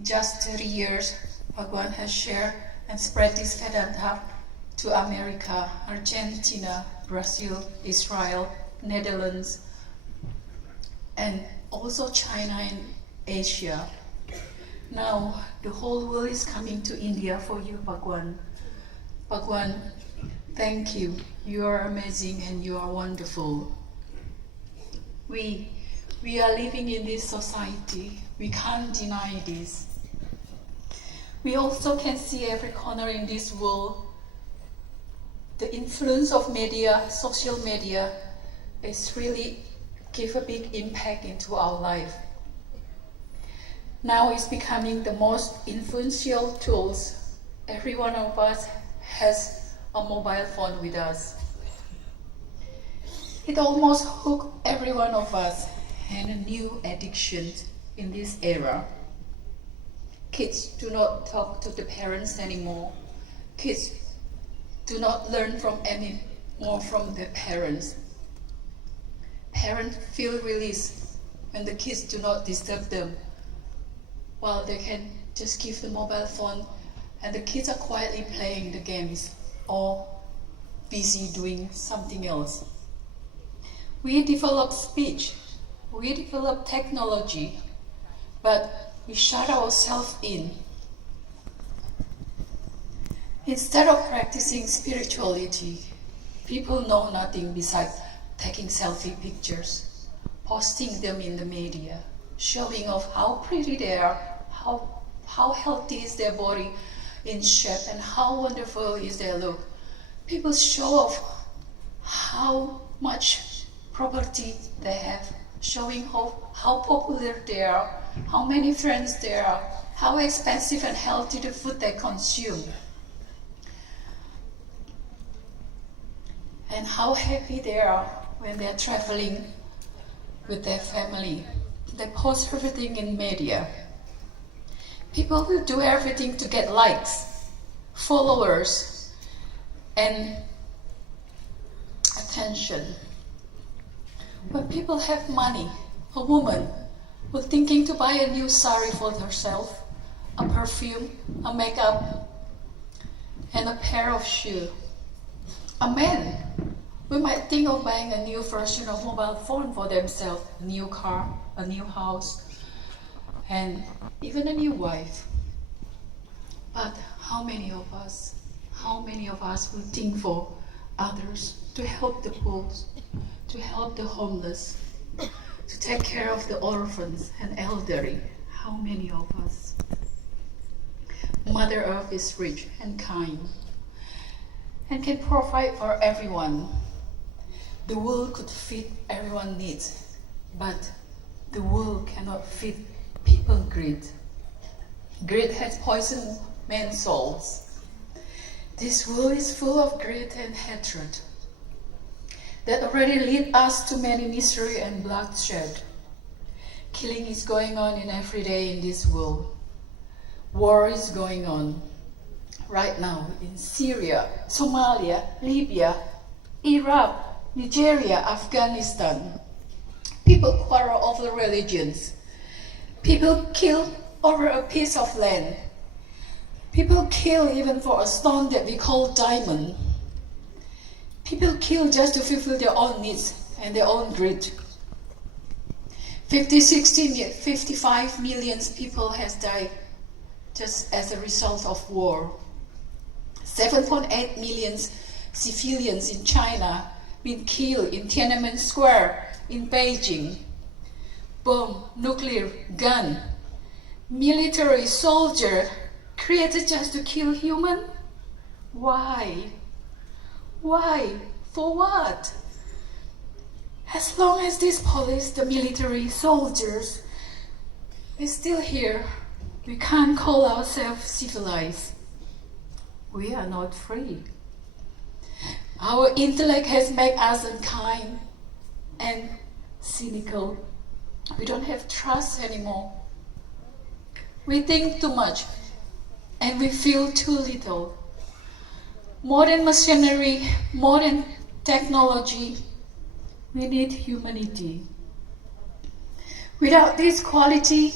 In just 30 years, Bhagwan has shared and spread this Vedanta to America, Argentina, Brazil, Israel, Netherlands, and also China and Asia. Now, the whole world is coming to India for you, Bhagwan. Bhagwan, thank you. You are amazing and you are wonderful. We are living in this society. We can't deny this. We also can see every corner in this world. The influence of media, social media, is really give a big impact into our life. Now it's becoming the most influential tools. Every one of us has a mobile phone with us. It almost hooked every one of us and a new addiction in this era. Kids do not talk to the parents anymore. Kids do not learn anymore from their parents. Parents feel released when the kids do not disturb them, while they can just give the mobile phone and the kids are quietly playing the games or busy doing something else. We develop speech, we develop technology, but we shut ourselves in. Instead of practicing spirituality, people know nothing besides taking selfie pictures, posting them in the media, showing off how pretty they are, how healthy is their body in shape, and how wonderful is their look. People show off how much property they have, showing how popular they are, how many friends there are, how expensive and healthy the food they consume, and how happy they are when they're traveling with their family. They post everything in media. People will do everything to get likes, followers, and attention. When people have money, a woman was thinking to buy a new sari for herself, a perfume, a makeup, and a pair of shoes. A man, we might think of buying a new version of mobile phone for themselves, a new car, a new house, and even a new wife. But how many of us will think for others, to help the poor, to help the homeless, to take care of the orphans and elderly? How many of us? Mother Earth is rich and kind and can provide for everyone. The world could feed everyone's needs, but the world cannot feed people's greed. Greed has poisoned men's souls. This world is full of greed and hatred that already lead us to many misery and bloodshed. Killing is going on in every day in this world. War is going on right now in Syria, Somalia, Libya, Iraq, Nigeria, Afghanistan. People quarrel over religions. People kill over a piece of land. People kill even for a stone that we call diamond. People kill just to fulfill their own needs and their own greed. 55 million people has died just as a result of war. 7.8 million civilians in China been killed in Tiananmen Square, in Beijing. Bomb, nuclear, gun, military, soldier, created just to kill human? Why? Why? For what? As long as this police, the military, soldiers is still here, we can't call ourselves civilized. We are not free. Our intellect has made us unkind and cynical. We don't have trust anymore. We think too much and we feel too little. Modern machinery, modern technology, we need humanity. Without this quality,